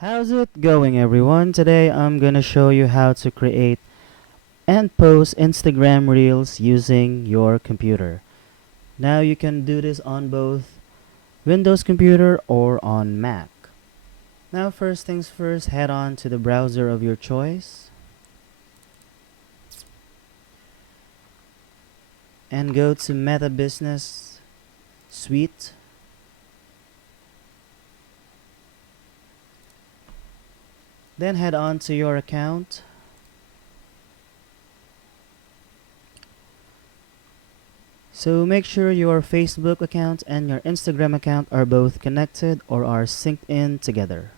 How's it going, everyone? Today I'm gonna show you how to create and post Instagram Reels using your computer. Now you can do this on both Windows computer or on Mac. Now first things first, head on to the browser of your choice and go to Meta Business Suite. Then head on to your account. So make sure your Facebook account and your Instagram account are both connected or are synced in together.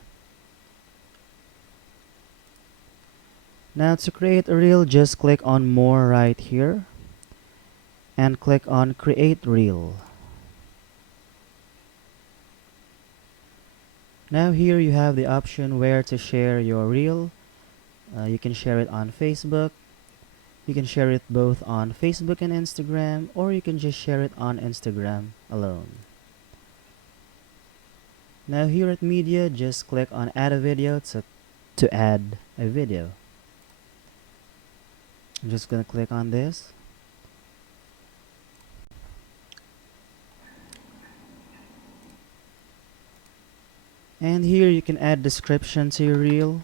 Now to create a reel, just click on more right here and click on create reel. Now here you have the option where to share your reel. You can share it on Facebook. You can share it both on Facebook and Instagram, or you can just share it on Instagram alone. Now here at media, just click on add a video to add a video. I'm just gonna click on this. And here you can add description to your reel.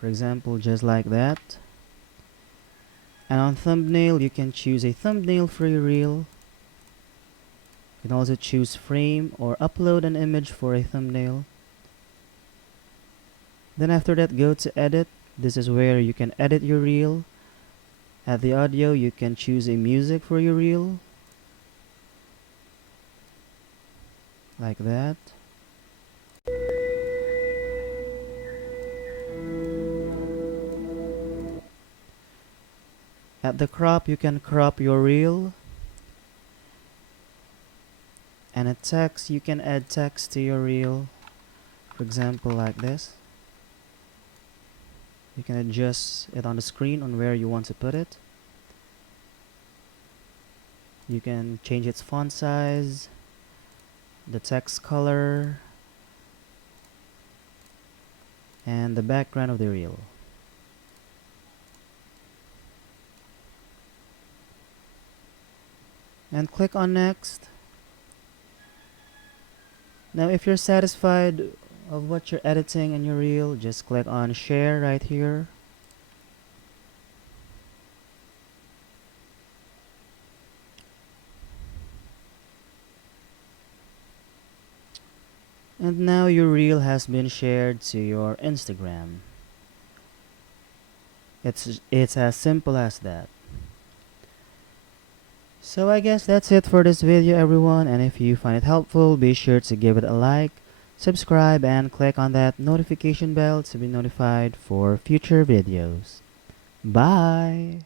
For example, just like that. And on thumbnail, you can choose a thumbnail for your reel. You can also choose frame or upload an image for a thumbnail. Then after that, go to edit. This is where you can edit your reel. At the audio, you can choose a music for your reel. Like that. At the crop, you can crop your reel. And at text, you can add text to your reel. For example, like this. You can adjust it on the screen on where you want to put it. You can change its font size, the text color, and the background of the reel. And click on next. Now if you're satisfied of what you're editing in your reel, just click on share right here. And now your reel has been shared to your Instagram. It's as simple as that. So I guess that's it for this video, everyone, and if you find it helpful, be sure to give it a like, subscribe, and click on that notification bell to be notified for future videos. Bye!